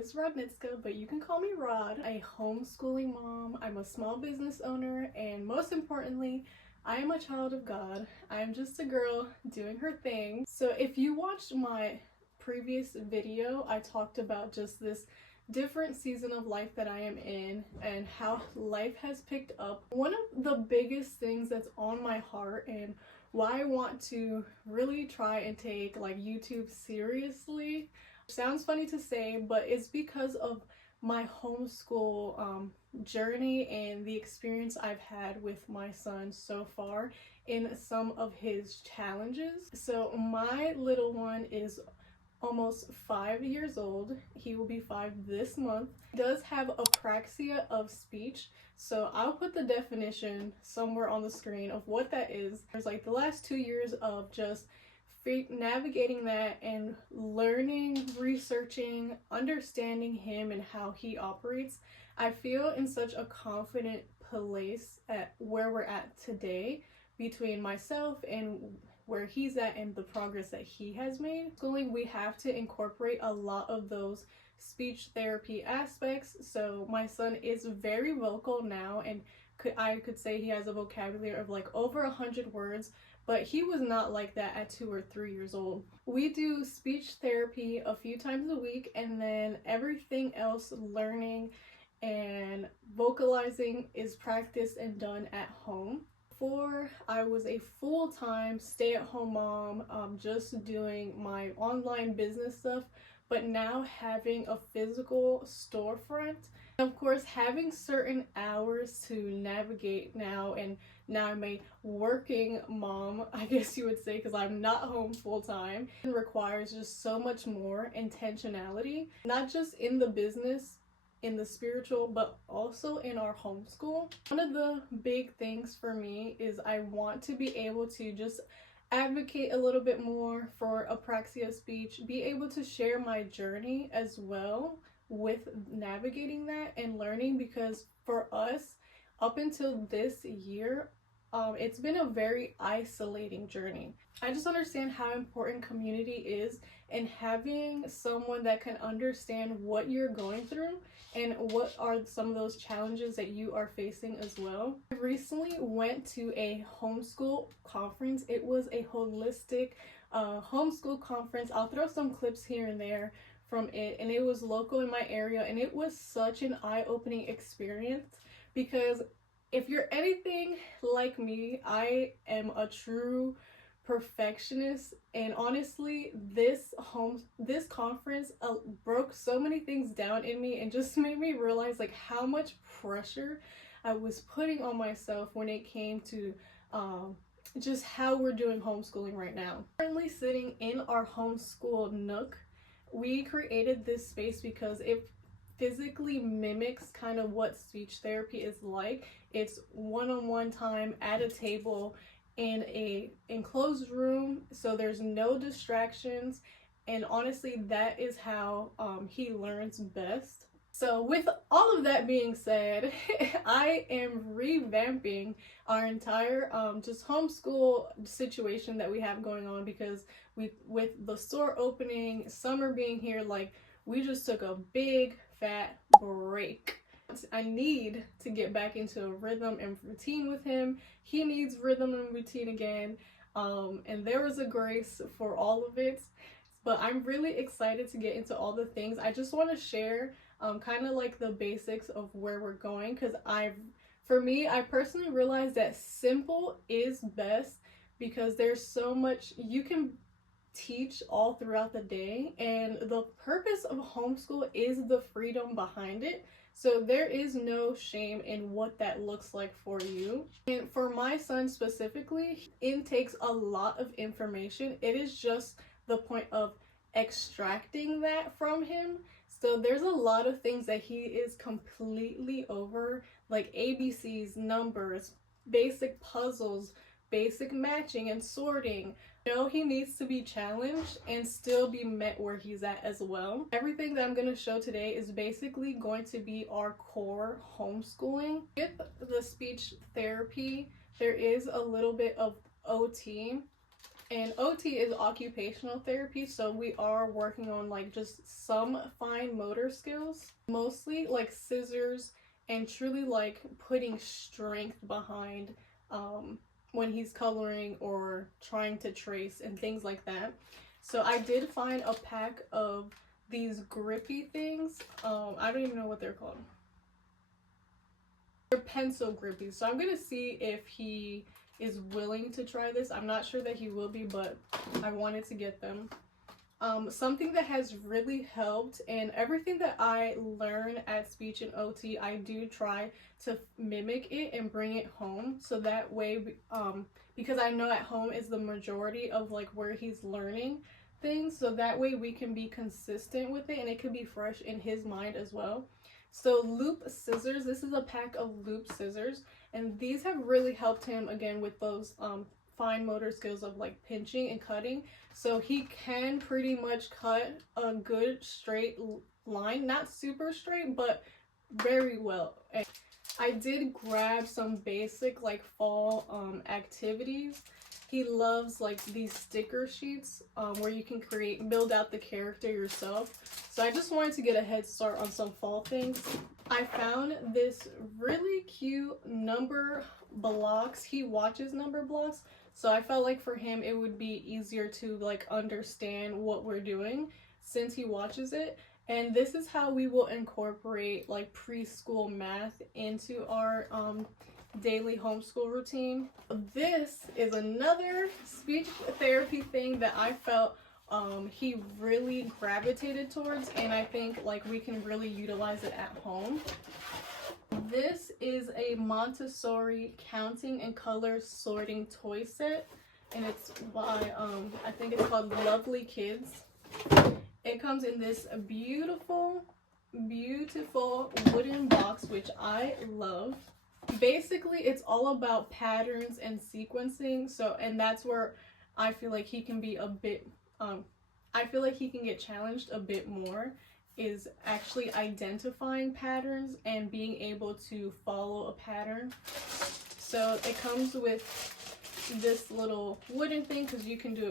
is Rodnitska, but you can call me Rod. A homeschooling mom, I'm a small business owner, and most importantly, I am a child of God. I'm just a girl doing her thing. So if you watched my previous video, I talked about just this different season of life that I am in and how life has picked up. One of the biggest things that's on my heart and why I want to really try and take like YouTube seriously, sounds funny to say, but it's because of my homeschool journey and the experience I've had with my son so far in some of his challenges. So my little one is almost 5 years old. He will be 5 this month. He does have apraxia of speech, so I'll put the definition somewhere on the screen of what that is. There's like the last 2 years of just navigating that and learning, researching, understanding him and how he operates. I feel in such a confident place at where we're at today between myself and where he's at and the progress that he has made. Schooling, we have to incorporate a lot of those speech therapy aspects. So my son is very vocal now, and I could say he has a vocabulary of like over 100 words, but he was not like that at 2 or 3 years old. We do speech therapy a few times a week, and then everything else, learning and vocalizing, is practiced and done at home. Before, I was a full-time stay-at-home mom, just doing my online business stuff, but now having a physical storefront, of course having certain hours to navigate now, and now I'm a working mom, I guess you would say, because I'm not home full-time. It requires just so much more intentionality, not just in the business, in the spiritual, but also in our homeschool. One of the big things for me is I want to be able to just advocate a little bit more for apraxia speech, be able to share my journey as well with navigating that and learning, because for us, up until this year, it's been a very isolating journey. I just understand how important community is, and having someone that can understand what you're going through and what are some of those challenges that you are facing as well. I recently went to a homeschool conference. It was a holistic homeschool conference. I'll throw some clips here and there from it, and it was local in my area, and it was such an eye-opening experience, because if you're anything like me, I am a true perfectionist, and honestly this conference broke so many things down in me and just made me realize like how much pressure I was putting on myself when it came to just how we're doing homeschooling right now. Currently sitting in our homeschool nook. We created this space because it physically mimics kind of what speech therapy is like. It's one-on-one time at a table in a enclosed room, so there's no distractions, and honestly that is how he learns best. So with all of that being said, I am revamping our entire just homeschool situation that we have going on, because with the store opening, summer being here, like we just took a big fat break. I need to get back into a rhythm and routine with him. He needs rhythm and routine again, and there was a grace for all of it. But I'm really excited to get into all the things. I just want to share kind of like the basics of where we're going, because for me, I personally realized that simple is best, because there's so much you can teach all throughout the day, and the purpose of homeschool is the freedom behind it. So there is no shame in what that looks like for you. And for my son specifically, it takes a lot of information. It is just the point of extracting that from him. So there's a lot of things that he is completely over, like ABCs, numbers, basic puzzles, basic matching and sorting. You know, he needs to be challenged and still be met where he's at as well. Everything that I'm going to show today is basically going to be our core homeschooling. With the speech therapy, there is a little bit of OT. And OT is occupational therapy, so we are working on like just some fine motor skills, mostly like scissors and truly like putting strength behind when he's coloring or trying to trace and things like that. So I did find a pack of these grippy things. I don't even know what they're called. They're pencil grippies. So I'm gonna see if he is willing to try this. I'm not sure that he will be, but I wanted to get them. Something that has really helped, and everything that I learn at speech and OT, I do try to mimic it and bring it home. So that way, because I know at home is the majority of like where he's learning things. So that way we can be consistent with it and it can be fresh in his mind as well. So loop scissors, this is a pack of loop scissors, and these have really helped him again with those fine motor skills of like pinching and cutting. So he can pretty much cut a good straight line, not super straight, but very well. And I did grab some basic like fall activities. He loves like these sticker sheets where you can build out the character yourself. So I just wanted to get a head start on some fall things. I found this really cute number blocks. He watches number blocks. So I felt like for him it would be easier to like understand what we're doing since he watches it. And this is how we will incorporate like preschool math into our daily homeschool routine. This is another speech therapy thing that I felt he really gravitated towards, and I think like we can really utilize it at home. This is a Montessori counting and color sorting toy set, and it's by I think it's called Lovely Kids. It comes in this beautiful wooden box, which I love. Basically it's all about patterns and sequencing, so and that's where I feel like he can be a bit I feel like he can get challenged a bit more, is actually identifying patterns and being able to follow a pattern. So it comes with this little wooden thing, because you can do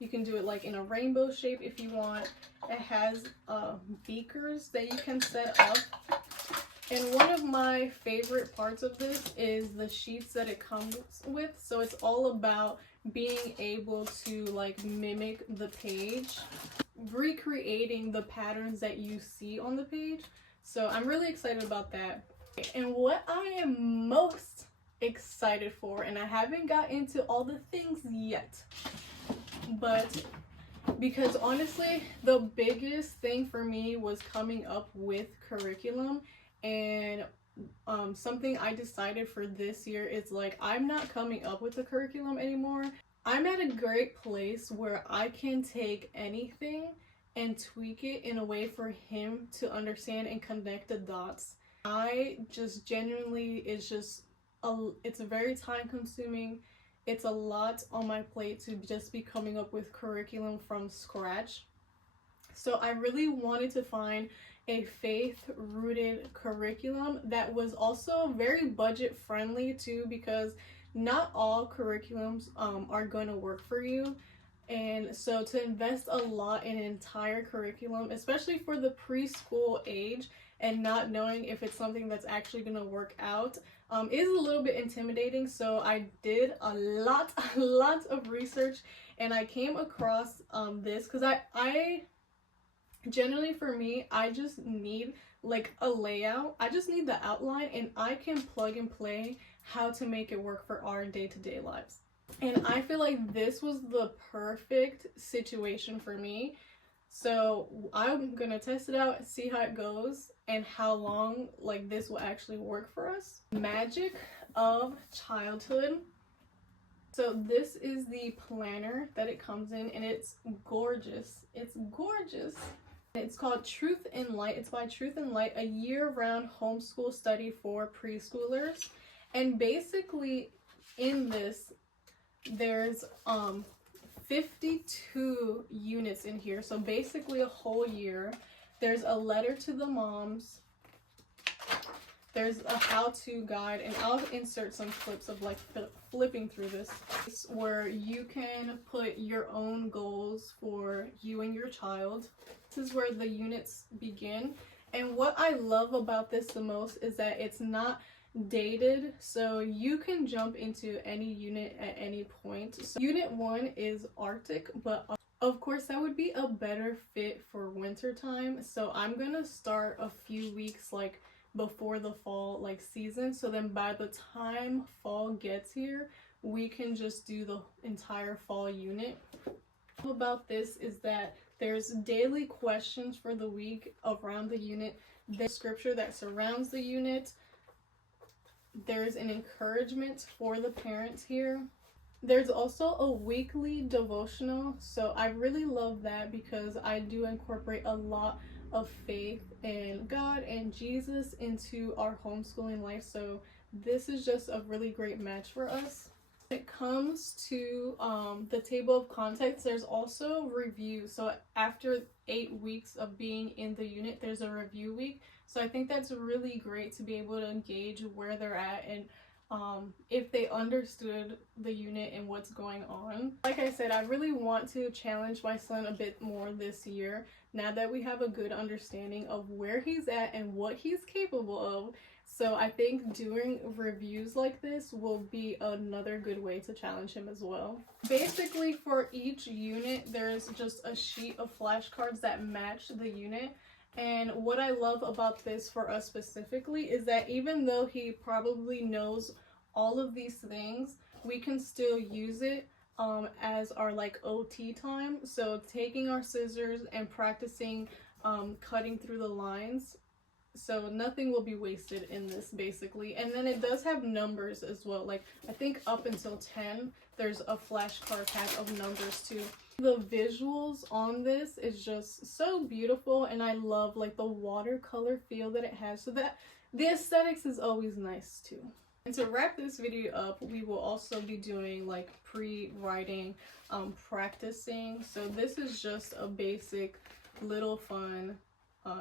it like in a rainbow shape if you want. It has beakers that you can set up. And one of my favorite parts of this is the sheets that it comes with. So it's all about being able to like mimic the page, recreating the patterns that you see on the page. So I'm really excited about that. And what I am most excited for, and I haven't got into all the things yet, but because honestly the biggest thing for me was coming up with curriculum. And something I decided for this year is like, I'm not coming up with a curriculum anymore. I'm at a great place where I can take anything and tweak it in a way for him to understand and connect the dots. I just genuinely, it's very time consuming. It's a lot on my plate to just be coming up with curriculum from scratch. So I really wanted to find a faith-rooted curriculum that was also very budget-friendly too, because not all curriculums are going to work for you. And so to invest a lot in an entire curriculum, especially for the preschool age, and not knowing if it's something that's actually going to work out, is a little bit intimidating. So I did a lot of research, and I came across this because I generally, for me, I just need like a layout. I just need the outline, and I can plug and play how to make it work for our day-to-day lives. And I feel like this was the perfect situation for me. So I'm gonna test it out, see how it goes, and how long like this will actually work for us. Magic of childhood. So this is the planner that it comes in, and it's gorgeous. It's gorgeous. It's called Truth in Light. It's by Truth in Light, a year-round homeschool study for preschoolers. And basically in this, there's 52 units in here. So basically a whole year. There's a letter to the moms. there's a how-to guide, and I'll insert some clips of like flipping through this, where you can put your own goals for you and your child. This is where the units begin. And what I love about this the most is that it's not dated, so you can jump into any unit at any point. So unit 1 is Arctic, but of course that would be a better fit for winter time. So I'm gonna start a few weeks like before the fall like season, so then by the time fall gets here, we can just do the entire fall unit. About this is that there's daily questions for the week around the unit, there's scripture that surrounds the unit, there's an encouragement for the parents here. There's also a weekly devotional, so I really love that because I do incorporate a lot of faith in God and Jesus into our homeschooling life, so this is just a really great match for us. When it comes to the table of contents, there's also review. So after 8 weeks of being in the unit, there's a review week. So I think that's really great to be able to engage where they're at and if they understood the unit and what's going on. Like I said, I really want to challenge my son a bit more this year, now that we have a good understanding of where he's at and what he's capable of. So I think doing reviews like this will be another good way to challenge him as well. Basically, for each unit, there's just a sheet of flashcards that match the unit. And what I love about this for us specifically is that even though he probably knows all of these things, we can still use it as our like OT time. So taking our scissors and practicing cutting through the lines. So nothing will be wasted in this basically. And then it does have numbers as well. Like I think up until 10, there's a flashcard pack of numbers too. The visuals on this is just so beautiful, and I love like the watercolor feel that it has, so that the aesthetics is always nice too. And to wrap this video up, we will also be doing like pre-writing practicing. So this is just a basic little fun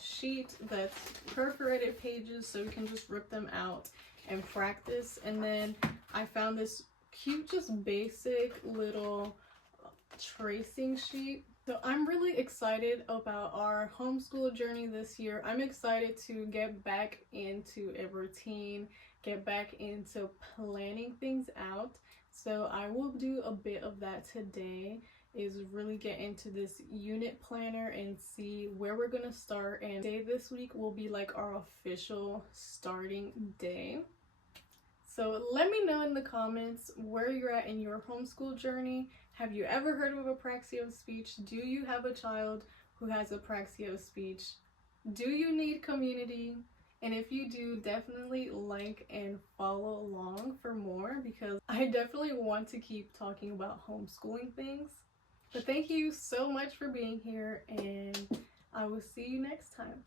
sheet that's perforated pages, so we can just rip them out and practice. And then I found this cute, just basic little tracing sheet. So I'm really excited about our homeschool journey this year. I'm excited to get back into a routine, get back into planning things out. So I will do a bit of that today, is really get into this unit planner and see where we're gonna start. And day this week will be like our official starting day. So let me know in the comments where you're at in your homeschool journey. Have you ever heard of apraxia of speech? Do you have a child who has apraxia of speech? Do you need community? And if you do, definitely like and follow along for more, because I definitely want to keep talking about homeschooling things. But thank you so much for being here, and I will see you next time.